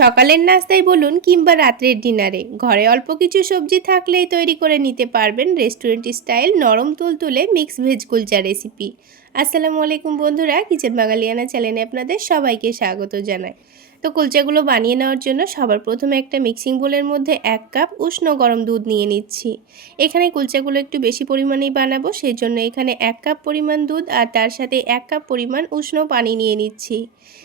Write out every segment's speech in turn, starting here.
সকালের নাস্তায় বলুন কিংবা রাত্রের ডিনারে ঘরে অল্প কিছু সবজি থাকলেই তৈরি করে নিতে পারবেন রেস্টুরেন্ট স্টাইল নরম তুলতুলে মিক্স ভেজ কুলচা রেসিপি। আসসালামু আলাইকুম বন্ধুরা, কিচেন বাঙালিয়ানা চ্যানেলে আপনাদের সবাইকে স্বাগত জানাই। তো কুলচাগুলো বানিয়ে নেওয়ার জন্য সবার প্রথমে একটা মিক্সিং বোলের মধ্যে 1 কাপ উষ্ণ গরম দুধ নিয়ে নিচ্ছি। এখানে কুলচাগুলো একটু বেশি পরিমাণেই বানাবো, সেই জন্য এখানে 1 কাপ পরিমাণ দুধ আর তার সাথে 1 কাপ পরিমাণ উষ্ণ পানি নিয়ে নিচ্ছি।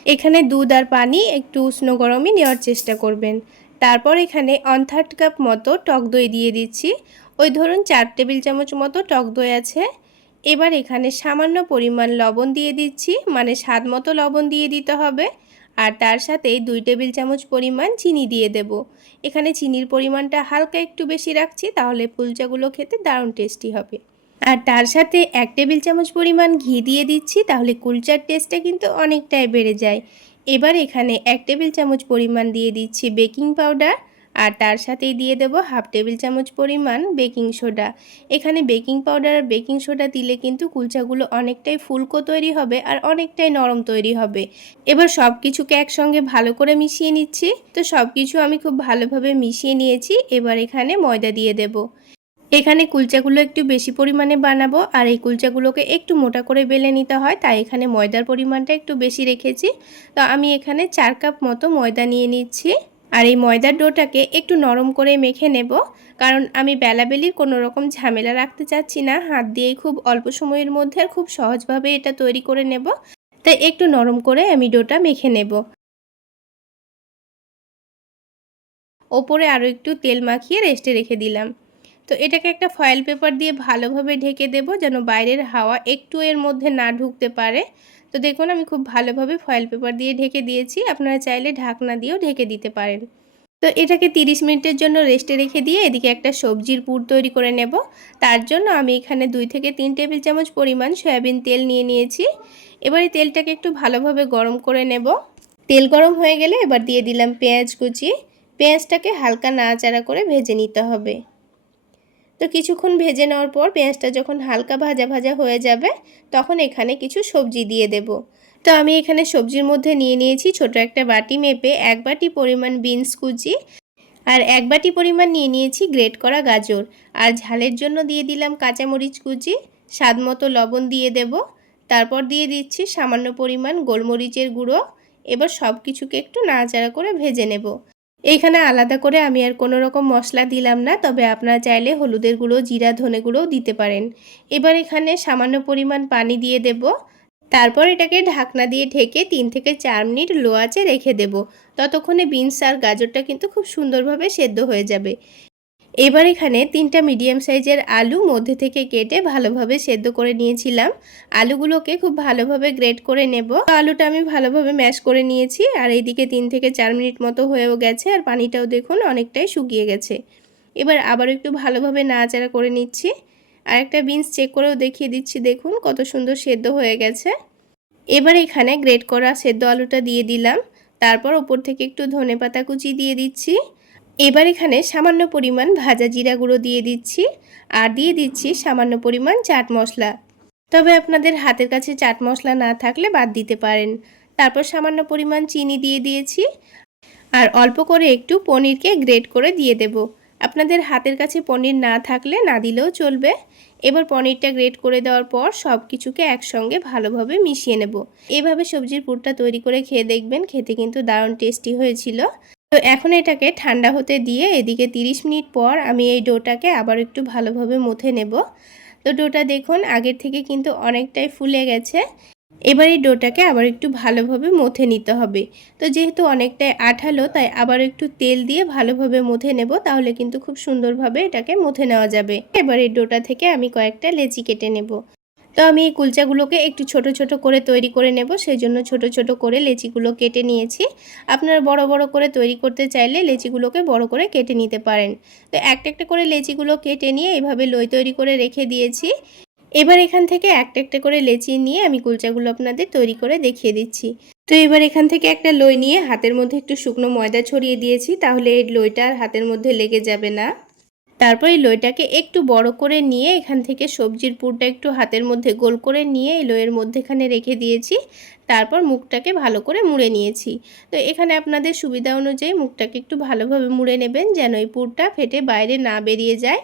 এখানে দুধ আর পানি একটু উষ্ণ গরমে নেওয়ার চেষ্টা করবেন। তারপর এখানে 1/3 কাপ মতো টক দই দিয়ে দিচ্ছি। ওই ধরুন 4 টেবিল চামচ মতো টক দই আছে। এবার এখানে সামান্য পরিমাণ লবণ দিয়ে দিচ্ছি, মানে স্বাদ মতো লবণ দিয়ে দিতে হবে। আর তার সাথে 2 টেবিল চামচ পরিমাণ চিনি দিয়ে দেব। এখানে চিনির পরিমাণটা হালকা একটু বেশি রাখছি, তাহলে কুলচাগুলো খেতে দারুণ টেস্টি হবে। আর তার সাথে 1 টেবিল চামচ পরিমাণ ঘি দিয়ে দিচ্ছি, তাহলে কুলচার টেস্টটা কিন্তু অনেকটাই বেড়ে যায়। এবার এখানে 1 টেবিল চামচ পরিমাণ দিয়ে দিচ্ছি বেকিং পাউডার, আর তার সাথেই দিয়ে দেব 1/2 টেবিল চামচ পরিমাণ বেকিং সোডা। এখানে বেকিং পাউডার আর বেকিং সোডা দিলে কিন্তু কুলচাগুলো অনেকটাই ফুলকো তৈরি হবে আর অনেকটাই নরম তৈরি হবে। এবার সব কিছুকে একসঙ্গে ভালো করে মিশিয়ে নিচ্ছি। তো সব কিছু আমি খুব ভালোভাবে মিশিয়ে নিয়েছি। এবার এখানে ময়দা দিয়ে দেব। এখানে কুলচাগুলো একটু বেশি পরিমাণে বানাবো, আর এই কুলচাগুলোকে একটু মোটা করে বেলে নিতে হয়, তাই এখানে ময়দার পরিমাণটা একটু বেশি রেখেছি। তো আমি এখানে 4 কাপ মতো ময়দা নিয়ে নিচ্ছি। আর এই ময়দার ডোটাকে একটু নরম করে মেখে নেব, কারণ আমি বেলাবেলির কোনো রকম ঝামেলা রাখতে চাচ্ছি না। হাত দিয়েই খুব অল্প সময়ের মধ্যে আর খুব সহজভাবে এটা তৈরি করে নেব, তাই একটু নরম করে আমি ডোটা মেখে নেব। ওপরে আরও একটু তেল মাখিয়ে রেস্টে রেখে দিলাম। তো এটাকে একটা ফয়েল পেপার দিয়ে ভালোভাবে ঢেকে দেব, যেন বাইরের হাওয়া একটু এর মধ্যে না ঢুকতে পারে। তো দেখুন আমি খুব ভালোভাবে ফয়েল পেপার দিয়ে ঢেকে দিয়েছি। আপনারা চাইলে ঢাকনা দিয়েও ঢেকে দিতে পারেন। তো এটাকে 30 মিনিটের জন্য রেস্টে রেখে দিয়ে এদিকে একটা সবজির পুর তৈরি করে নেব। তার জন্য আমি এখানে 2 থেকে 3 টেবিল চামচ পরিমাণ সয়াবিন তেল নিয়ে নিয়েছি। এবার এই তেলটাকে একটু ভালোভাবে গরম করে নেব। তেল গরম হয়ে গেলে এবার দিয়ে দিলাম পেঁয়াজ কুচি। পেঁয়াজটাকে হালকা নাড়াচাড়া করে ভেজে নিতে হবে। তো কিছুক্ষণ ভেজে নেওয়ার পর পেঁয়াজটা যখন হালকা ভাজা ভাজা হয়ে যাবে, তখন এখানে কিছু সবজি দিয়ে দেব। তো আমি এখানে সবজির মধ্যে নিয়ে নিয়েছি ছোট একটা বাটি মেপে 1 বাটি পরিমাণ বিনস কুচি, আর 1 বাটি পরিমাণ নিয়ে নিয়েছি গ্রেট করা গাজর। আর ঝালের জন্য দিয়ে দিলাম কাঁচামরিচ কুচি, স্বাদ মতো লবণ দিয়ে দেব। তারপর দিয়ে দিচ্ছি সামান্য পরিমাণ গোলমরিচের গুঁড়ো। এবার সব কিছুকে একটু নাড়াচাড়া করে ভেজে নেব। এইখানে আলাদা করে আমি আর কোনো রকম মশলা দিলাম না, তবে আপনারা চাইলে হলুদের গুঁড়ো, জিরা, ধনে গুঁড়োও দিতে পারেন। এবার এখানে সামান্য পরিমাণ পানি দিয়ে দেব। তারপর এটাকে ঢাকনা দিয়ে ঢেকে 3 থেকে 4 মিনিট লো আঁচে রেখে দেব। ততক্ষণে বিনস আর গাজরটা কিন্তু খুব সুন্দরভাবে সেদ্ধ হয়ে যাবে। এবার এখানে 3টা মিডিয়াম সাইজের আলু মধ্যে থেকে কেটে ভালোভাবে সেদ্ধ করে নিয়েছিলাম। আলুগুলোকে খুব ভালোভাবে গ্রেট করে নেব। আলুটা আমি ভালোভাবে ম্যাশ করে নিয়েছি, আর এইদিকে 3 থেকে 4 মিনিট মতো হয়েও গেছে, আর পানিটাও দেখুন অনেকটাই শুকিয়ে গেছে। এবার আবার একটু ভালোভাবে নাড়াচাড়া করে নিচ্ছি। আর একটা বিনস চেক করেও দেখিয়ে দিচ্ছি, দেখুন কত সুন্দর সেদ্ধ হয়ে গেছে। এবার এখানে গ্রেট করা সেদ্ধ আলুটা দিয়ে দিলাম। তারপর ওপর থেকে একটু ধনেপাতা কুচি দিয়ে দিচ্ছি। এবার এখানে সামান্য পরিমাণ ভাজা জিরা গুঁড়ো দিয়ে দিচ্ছি, আর দিয়ে দিচ্ছি সামান্য পরিমাণ চাট মশলা। তবে আপনাদের হাতের কাছে চাট মশলা না থাকলে বাদ দিতে পারেন। তারপর সামান্য পরিমাণ চিনি দিয়ে দিয়েছি, আর অল্প করে একটু পনিরকে গ্রেট করে দিয়ে দেব। আপনাদের হাতের কাছে পনির না থাকলে না দিলেও চলবে। এবার পনিরটা গ্রেট করে দেওয়ার পর সব কিছুকে একসঙ্গে ভালোভাবে মিশিয়ে নেব। এভাবে সবজির পুরটা তৈরি করে খেয়ে দেখবেন, খেতে কিন্তু দারুণ টেস্টি হয়েছিল। তো এখন এটাকে ঠান্ডা হতে দিয়ে এদিকে 30 মিনিট পর আমি এই ডোটাকে আবার একটু ভালোভাবে মথে নেব। তো ডোটা দেখুন আগের থেকে কিন্তু অনেকটাই ফুলে গেছে। এবার এই ডোটাকে আবার একটু ভালোভাবে মথে নিতে হবে। তো যেহেতু অনেকটাই আঠালো, তাই আবার একটু তেল দিয়ে ভালোভাবে মথে নেব, তাহলে কিন্তু খুব সুন্দরভাবে এটাকে মথে নেওয়া যাবে। এবার এই ডোটা থেকে আমি কয়েকটা লেচি কেটে নেব। তো আমি এই কুলচাগুলোকে একটু ছোট ছোট করে তৈরি করে নেব, সেই জন্য ছোট ছোট করে লেচিগুলো কেটে নিয়েছি। আপনারা বড় বড় করে তৈরি করতে চাইলে লেচিগুলোকে বড় করে কেটে নিতে পারেন। তো একটা একটা করে লেচিগুলো কেটে নিয়ে এভাবে লই তৈরি করে রেখে দিয়েছি। এবার এখান থেকে একটা একটা করে লেচি নিয়ে আমি কুলচাগুলো আপনাদের তৈরি করে দেখিয়ে দিচ্ছি। তো এবার এখান থেকে একটা লই নিয়ে হাতের মধ্যে একটু শুকনো ময়দা ছড়িয়ে দিয়েছি, তাহলে এই লইটা আর হাতের মধ্যে লেগে যাবে না। তারপর এই লইটাকে একটু বড় করে নিয়ে এখান থেকে সবজির পুরটা একটু হাতের মধ্যে গোল করে নিয়ে এই লইয়ের মধ্যেখানে রেখে দিয়েছি। তারপর মুখটাকে ভালো করে মুড়ে নিয়েছি। তো এখানে আপনাদের সুবিধা অনুযায়ী মুখটাকে একটু ভালোভাবে মুড়ে নেবেন যেন এই পুরটা ফেটে বাইরে না বেরিয়ে যায়।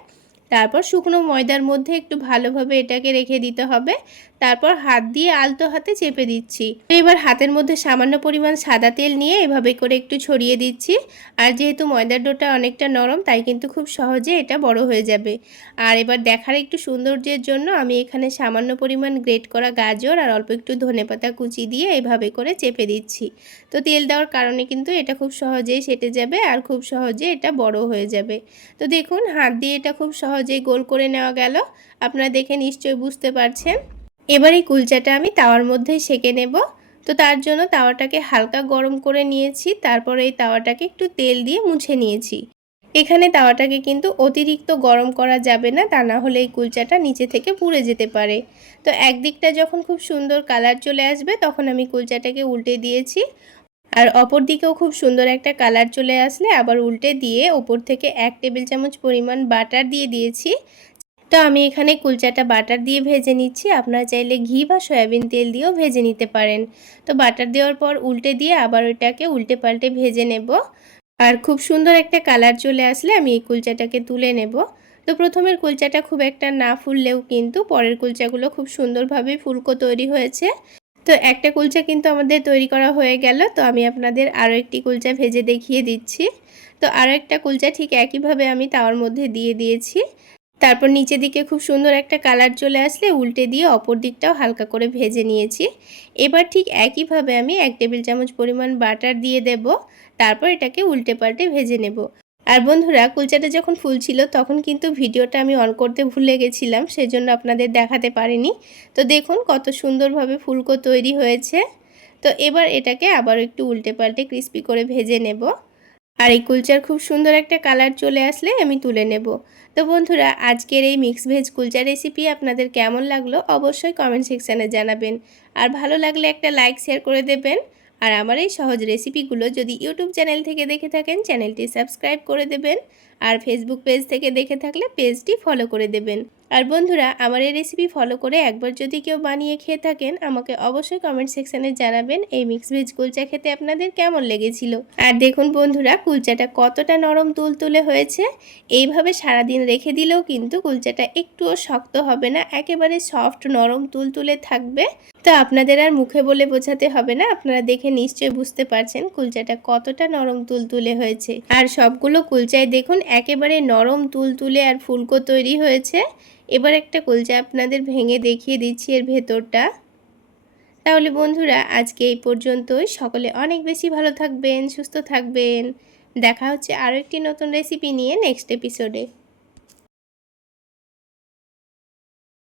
তারপর শুকনো ময়দার মধ্যে একটু ভালোভাবে এটাকে রেখে দিতে হবে। তারপর হাত দিয়ে আলতো হাতে চেপে দিচ্ছি। এবার হাতের মধ্যে সামান্য পরিমাণ সাদা তেল নিয়ে এভাবে করে একটু ছড়িয়ে দিচ্ছি। আর যেহেতু ময়দার ডোটা অনেকটা নরম তাই কিন্তু খুব সহজে এটা বড় হয়ে যাবে। আর এবার দেখার একটু সৌন্দর্যের জন্য আমি এখানে সামান্য পরিমাণ গ্রেট করা গাজর আর অল্প একটু ধনেপাতা কুচি দিয়ে এভাবে করে চেপে দিচ্ছি। তো তেল দেওয়ার কারণে কিন্তু এটা খুব সহজেই সেটে যাবে আর খুব সহজে এটা বড় হয়ে যাবে। তো দেখুন হাত দিয়ে এটা খুব সহজেই গোল করে নেওয়া গেল। আপনারা দেখে নিশ্চয়ই বুঝতে পারছেন। এবার এই কুলচাটা আমি তাওয়ার মধ্যেই সেঁকে নেব। তো তার জন্য তাওয়াটাকে হালকা গরম করে নিয়েছি। তারপর এই তাওয়াটাকে একটু তেল দিয়ে মুছে নিয়েছি। এখানে তাওয়াটাকে কিন্তু অতিরিক্ত গরম করা যাবে না, তা না হলে এই কুলচাটা নিচে থেকে পুড়ে যেতে পারে। তো একদিকটা যখন খুব সুন্দর কালার চলে আসবে তখন আমি কুলচাটাকে উল্টে দিয়েছি। আর অপর দিকেও খুব সুন্দর একটা কালার চলে আসলে আবার উল্টে দিয়ে ওপর থেকে 1 টেবিল চামচ পরিমাণ বাটার দিয়ে দিয়েছি। তো আমি এখানে কুলচাটা বাটার দিয়ে ভেজে নিচ্ছি। আপনারা চাইলে ঘি বা সয়াবিন তেল দিয়েও ভেজে নিতে পারেন। তো বাটার দেওয়ার পর উল্টে দিয়ে আবার ওটাকে উল্টে পাল্টে ভেজে নেব। আর খুব সুন্দর একটা কালার চলে আসলে আমি এই কুলচাটাকে তুলে নেব। তো প্রথমের কুলচাটা খুব একটা না ফুললেও কিন্তু পরের কুলচাগুলো খুব সুন্দরভাবে ফুলকো তৈরি হয়েছে। তো একটা কুলচা কিন্তু আমাদের তৈরি করা হয়ে গেল। তো আমি আপনাদের আরও একটি কুলচা ভেজে দেখিয়ে দিচ্ছি। তো আরও একটা কুলচা ঠিক একইভাবে আমি তাওয়ার মধ্যে দিয়ে দিয়েছি। তারপর নিচের দিকে খুব সুন্দর একটা কালার চলে আসলে উল্টে দিয়ে অপর দিকটাও হালকা করে ভেজে নিয়েছি। এবার ঠিক একইভাবে আমি 1 টেবিল চামচ পরিমাণ বাটার দিয়ে দেব। তারপর এটাকে উল্টে পাল্টে ভেজে নেব। আর বন্ধুরা কুলচাটা যখন ফুলছিল তখন কিন্তু ভিডিওটা আমি অন করতে ভুলে গেছিলাম, সেজন্য আপনাদের দেখাতে পারিনি। তো দেখুন কত সুন্দরভাবে ফুলকো তৈরি হয়েছে। তো এবার এটাকে আবার একটু উল্টে পাল্টে ক্রিস্পি করে ভেজে নেব। আর এই কুলচার খুব সুন্দর একটা কালার চলে আসলে আমি তুলে নেব। তো বন্ধুরা আজকের এই মিক্স ভেজ কুলচা রেসিপি আপনাদের কেমন লাগলো অবশ্যই কমেন্ট সেকশানে জানাবেন। আর ভালো লাগলে একটা লাইক শেয়ার করে দেবেন। আর আমার এই সহজ রেসিপিগুলো যদি ইউটিউব চ্যানেল থেকে দেখে থাকেন চ্যানেলটি সাবস্ক্রাইব করে দেবেন। আর ফেসবুক পেজ থেকে দেখে থাকলে পেজটি ফলো করে দেবেন। আর বন্ধুরা আমার এই রেসিপি ফলো করে একবার যদি কেউ বানিয়ে খেয়ে থাকেন আমাকে অবশ্যই কমেন্ট সেকশানে জানাবেন এই মিক্স ভেজ কুলচা খেতে আপনাদের কেমন লেগেছিল। আর দেখুন বন্ধুরা কুলচাটা কতটা নরম তুলতুলে হয়েছে। এইভাবে সারাদিন রেখে দিলেও কিন্তু কুলচাটা একটুও শক্ত হবে না, একেবারে সফট নরম তুলতুলে থাকবে। তো আপনাদের আর মুখে বলে বোঝাতে হবে না, আপনারা দেখে নিশ্চয়ই বুঝতে পারছেন কুলচাটা কতটা নরম তুলতুলে হয়েছে। আর সবগুলো কুলচায় দেখুন একেবারে নরম তুলতুলে আর ফুলকো তৈরি হয়েছে। এবার একটা কুলচা আপনাদের ভেঙে দেখিয়ে দিচ্ছি এর ভেতরটা। তাহলে বন্ধুরা আজকে এই পর্যন্তই। সকলে অনেক বেশি ভালো থাকবেন, সুস্থ থাকবেন। দেখা হচ্ছে আরও একটি নতুন রেসিপি নিয়ে নেক্সট এপিসোডে।